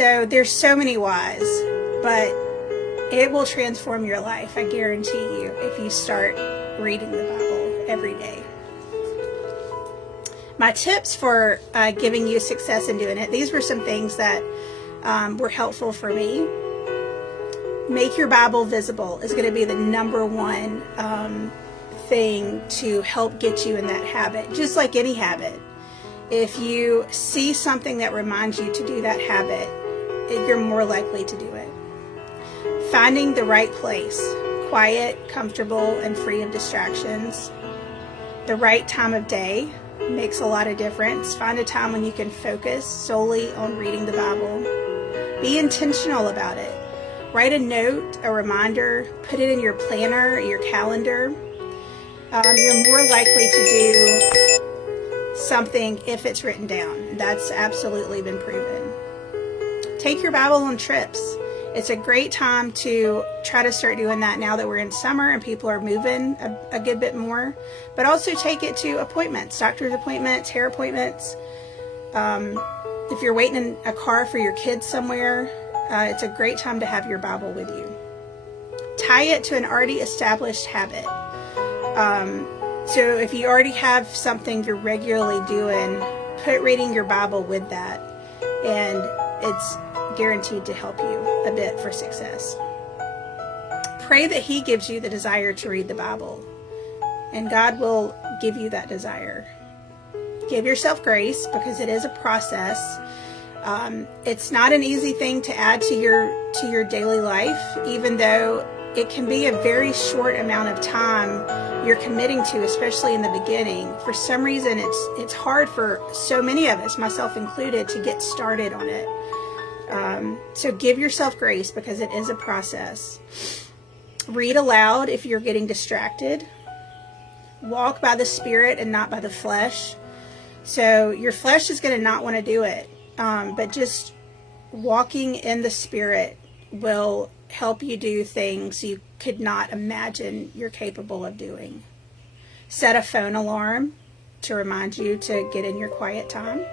So there's so many whys, but it will transform your life, I guarantee you, if you start reading the Bible every day. My tips for giving you success in doing it, these were some things that were helpful for me. Make your Bible visible is going to be the number one thing to help get you in that habit, just like any habit. If you see something that reminds you to do that habit, you're more likely to do it. Finding the right place, quiet, comfortable, and free of distractions. The right time of day makes a lot of difference. Find a time when you can focus solely on reading the Bible. Be intentional about it. Write a note, a reminder, put it in your planner, your calendar. You're more likely to do something if it's written down. That's absolutely been proven. Take your Bible on trips. It's a great time to try to start doing that now that we're in summer and people are moving a good bit more. But also take it to appointments, doctor's appointments, hair appointments. If you're waiting in a car for your kids somewhere, it's a great time to have your Bible with you. Tie it to an already established habit. So if you already have something you're regularly doing, put reading your Bible with that, and it's guaranteed to help you a bit for success. Pray that He gives you the desire to read the Bible, and God will give you that desire. Give yourself grace, because it is a process. It's not an easy thing to add to your daily life, even though it can be a very short amount of time you're committing to, especially in the beginning. For some reason, it's hard for so many of us, myself included, to get started on it. So give yourself grace, because it is a process. Read aloud if you're getting distracted. Walk by the Spirit and not by the flesh. So your flesh is going to not want to do it. But just walking in the Spirit will help you do things you could not imagine you're capable of doing. Set a phone alarm to remind you to get in your quiet time.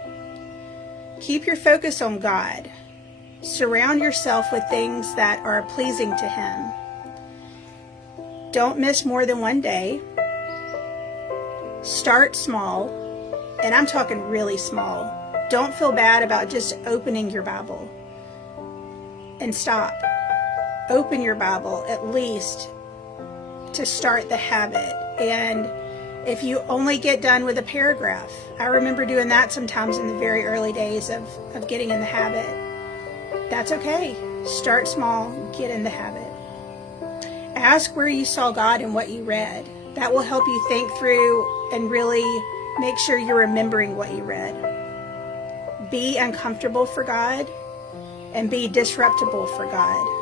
Keep your focus on God. Surround yourself with things that are pleasing to Him. Don't miss more than one day. Start small, and I'm talking really small. Don't feel bad about just opening your Bible. And stop. Open your Bible at least to start the habit. And if you only get done with a paragraph, I remember doing that sometimes in the very early days of getting in the habit. That's okay. Start small, get in the habit. Ask where you saw God in what you read. That will help you think through and really make sure you're remembering what you read. Be uncomfortable for God and be disruptible for God.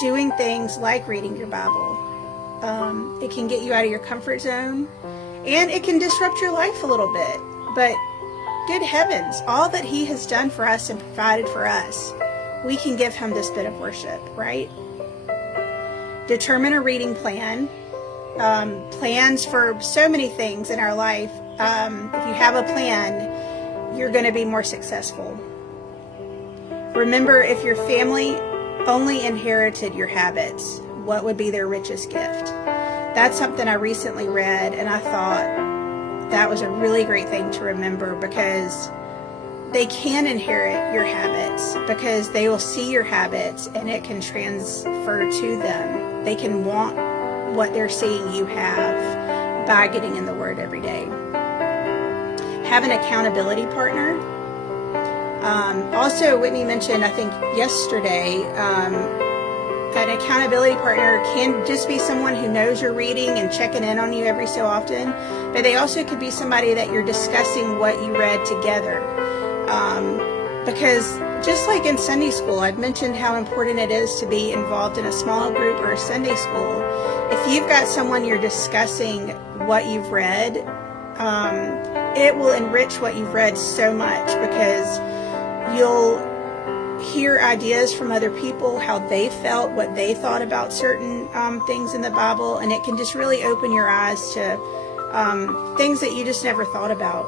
Doing things like reading your Bible. It can get you out of your comfort zone, and it can disrupt your life a little bit. But good heavens, all that He has done for us and provided for us, we can give Him this bit of worship, right? Determine a reading plan. Plans for so many things in our life. If you have a plan, you're going to be more successful. Remember, if your family only inherited your habits, what would be their richest gift? That's something I recently read, and I thought that was a really great thing to remember, because they can inherit your habits, because they will see your habits and it can transfer to them. They can want what they're seeing you have by getting in the Word every day. Have an accountability partner. Also, Whitney mentioned, I think yesterday, an accountability partner can just be someone who knows you're reading and checking in on you every so often, but they also could be somebody that you're discussing what you read together. Because just like in Sunday school, I've mentioned how important it is to be involved in a small group or a Sunday school. If you've got someone you're discussing what you've read, it will enrich what you've read so much, because you'll hear ideas from other people, how they felt, what they thought about certain things in the Bible, and it can just really open your eyes to things that you just never thought about.